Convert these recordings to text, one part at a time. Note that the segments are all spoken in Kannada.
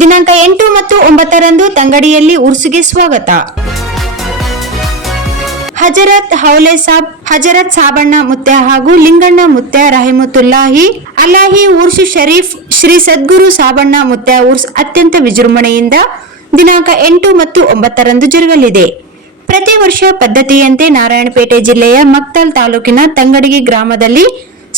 ದಿನಾಂಕ 8 ಮತ್ತು 9ರಂದು ತಂಗಡಿಯಲ್ಲಿ ಉರ್ಸಿಗೆ ಸ್ವಾಗತ. ಹಜರತ್ ಹೌಲೆ ಸಾಬ್, ಹಜರತ್ ಸಾಬಣ್ಣ ಮುತ್ಯ ಹಾಗೂ ಲಿಂಗಣ್ಣ ಮುತ್ಯ ರಹಿಮತುಲ್ಲಾಹಿ ಅಲ್ಲಾಹಿ ಉರ್ಸ್ ಶರೀಫ್ ಶ್ರೀ ಸದ್ಗುರು ಸಾಬಣ್ಣ ಮುತ್ಯ ಉರ್ಸ್ ಅತ್ಯಂತ ವಿಜೃಂಭಣೆಯಿಂದ ದಿನಾಂಕ 8 ಮತ್ತು 9ರಂದು ಜರುಗಲಿದೆ. ಪ್ರತಿ ವರ್ಷ ಪದ್ಧತಿಯಂತೆ ನಾರಾಯಣಪೇಟೆ ಜಿಲ್ಲೆಯ ಮಕ್ತಲ್ ತಾಲೂಕಿನ ತಂಗಡಿಗಿ ಗ್ರಾಮದಲ್ಲಿ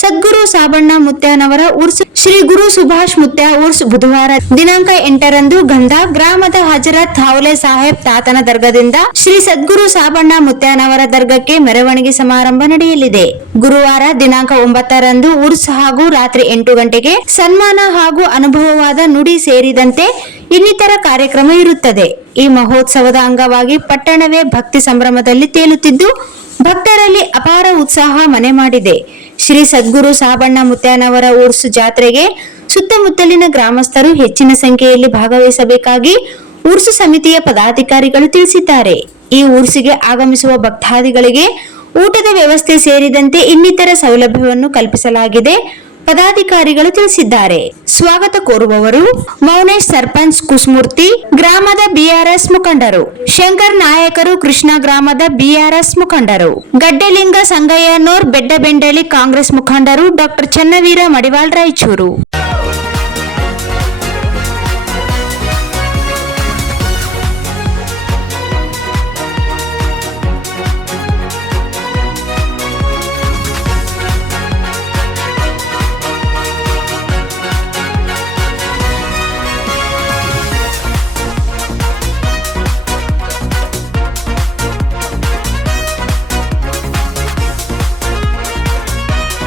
ಸದ್ಗುರು ಸಾಬಣ್ಣ ಮುತ್ಯನವರ ಉರ್ಸ್ ಶ್ರೀ ಗುರು ಸುಭಾಷ್ ಮುತ್ಯ ಉರ್ಸ್ ಬುಧವಾರ ದಿನಾಂಕ 8ರಂದು ಗಂಧಾ ಗ್ರಾಮದ ಹಜರತ್ ಹೌಲೆ ಸಾಹೇಬ್ ತಾತನ ದರ್ಗಾದಿಂದ ಶ್ರೀ ಸದ್ಗುರು ಸಾಬಣ್ಣ ಮುತ್ಯನವರ ದರ್ಗಕ್ಕೆ ಮೆರವಣಿಗೆ ಸಮಾರಂಭ ನಡೆಯಲಿದೆ. ಗುರುವಾರ ದಿನಾಂಕ 9ರಂದು ಉರ್ಸ್ ಹಾಗೂ ರಾತ್ರಿ 8 ಗಂಟೆಗೆ ಸನ್ಮಾನ ಹಾಗೂ ಅನುಭವವಾದ ನುಡಿ ಸೇರಿದಂತೆ ಇನ್ನಿತರ ಕಾರ್ಯಕ್ರಮ ಇರುತ್ತದೆ. ಈ ಮಹೋತ್ಸವದ ಅಂಗವಾಗಿ ಪಟ್ಟಣವೇ ಭಕ್ತಿ ಸಂಭ್ರಮದಲ್ಲಿ ತೇಲುತ್ತಿದ್ದು ಭಕ್ತರಲ್ಲಿ ಅಪಾರ ಉತ್ಸಾಹ ಮನೆ ಮಾಡಿದೆ. ಶ್ರೀ ಸದ್ಗುರು ಸಾಬಣ್ಣ ಮುತ್ಯನವರ ಉರ್ಸ್ ಜಾತ್ರೆಗೆ ಸುತ್ತಮುತ್ತಲಿನ ಗ್ರಾಮಸ್ಥರು ಹೆಚ್ಚಿನ ಸಂಖ್ಯೆಯಲ್ಲಿ ಭಾಗವಹಿಸಬೇಕಾಗಿ ಉರ್ಸ್ ಸಮಿತಿಯ ಪದಾಧಿಕಾರಿಗಳು ತಿಳಿಸಿದ್ದಾರೆ. ಈ ಉರ್ಸಿಗೆ ಆಗಮಿಸುವ ಭಕ್ತಾದಿಗಳಿಗೆ ಊಟದ ವ್ಯವಸ್ಥೆ ಸೇರಿದಂತೆ ಇನ್ನಿತರ ಸೌಲಭ್ಯವನ್ನು ಕಲ್ಪಿಸಲಾಗಿದೆ ಪದಾಧಿಕಾರಿಗಳು ತಿಳಿಸಿದ್ದಾರೆ. ಸ್ವಾಗತ ಕೋರುವವರು ಮೌನೇಶ್ ಸರ್ಪಂಚ್ ಕುಸ್ಮೂರ್ತಿ, ಗ್ರಾಮದ ಬಿಆರ್ಎಸ್ ಮುಖಂಡರು ಶಂಕರ್ ನಾಯಕರು, ಕೃಷ್ಣ ಗ್ರಾಮದ ಬಿಆರ್ಎಸ್ ಮುಖಂಡರು, ಗಡ್ಡೆಲಿಂಗ ಸಂಗಯ್ಯನೂರ್ ಬೆಡ್ಡಬೆಂಡಳಿ ಕಾಂಗ್ರೆಸ್ ಮುಖಂಡರು, ಡಾಕ್ಟರ್ ಚನ್ನವೀರ ಮಡಿವಾಳ್ ರಾಯಚೂರು.